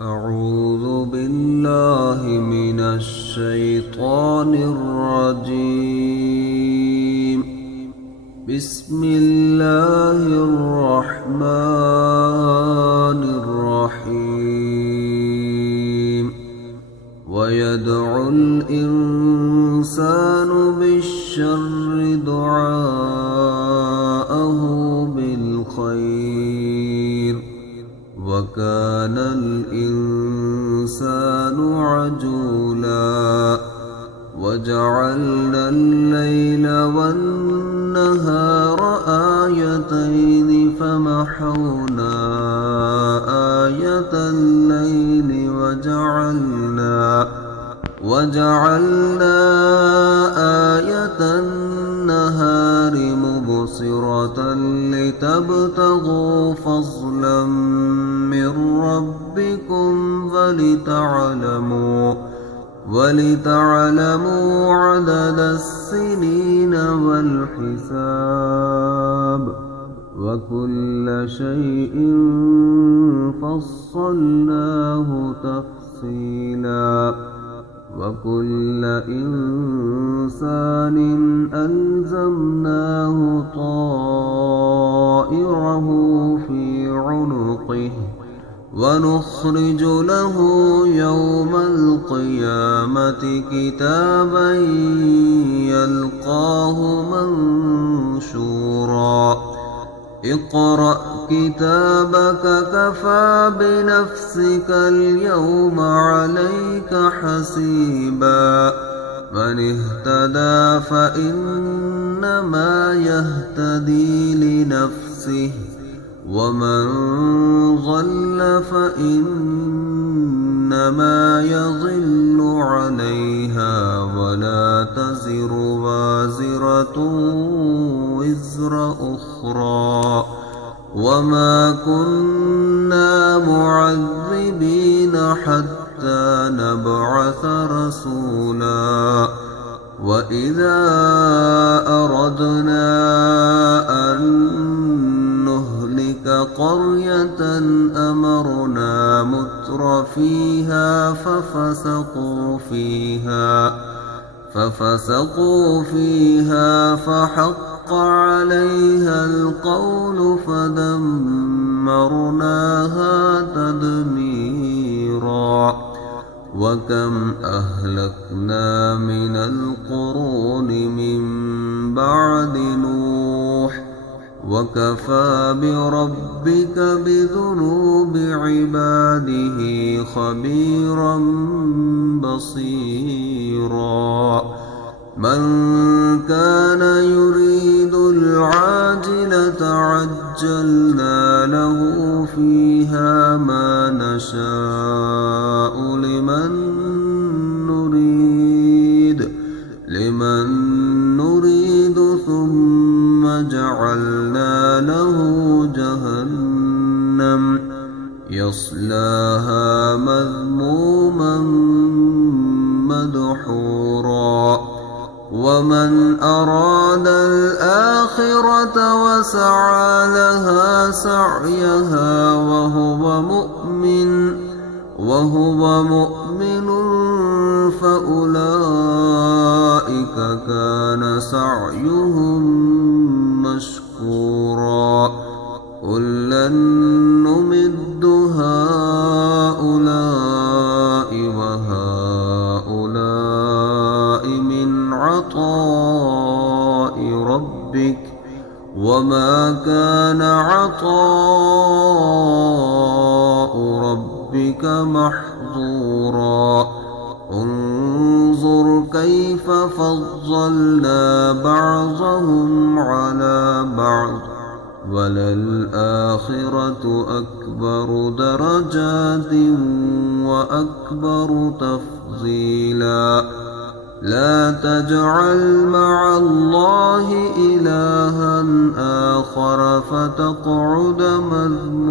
أعوذ بالله من الشيطان الرجيم. بسم الله الرحمن الرحيم. ويدعو الإنسان بالشر دعاءه بالخير، وكان الإنسان عجولا. وجعلنا الليل والنهار آيتين فمحونا آية الليل وجعلنا آية النهار مبصرة لتبتغوا فضلا من ربكم ولتعلموا عدد السنين والحساب، وكل شيء فصلناه تفصيلا. وكل إنسان ألزمناه طائره في عنقه، ونخرج له يوم القيامة كتابا يلقاه منشورا. اقرأ كتابك كفى بنفسك اليوم عليك حسيبا. من اهتدى فإنما يهتدي لنفسه، ومن ضل فإنما يضل عليها، ولا تزر وازرة وزر أخرى، وما كنا معذبين حتى نبعث رسولا. وإذا أردنا أن نهلك قرية أمرنا متر فيها ففسقوا فيها فحق عليها القول فدمرناها تدميرا. وكم أهلكنا من القرون من بعد نوح، وكفى بربك بذنوب عباده خبيرا بصيرا. من كان يريد العاجلة عجلنا له فيها ما نشاء لمن نريد ثم جعلنا له جهنم يصلاها مذموما مدحورا. ومن أراد الآخرة وسعى لها سعيها وهو مؤمن فأولئك كان سعيهم مشكورا. كلا نمد هؤلاء وهؤلاء من عطاء ربك، وما كان عطاء ربك محظورا. انظر كيف فضلنا بعضهم على بعض، وللآخرة أكبر درجات وأكبر تفضيلا. لا تجعل مع الله إلها آخر فتقعد مذموما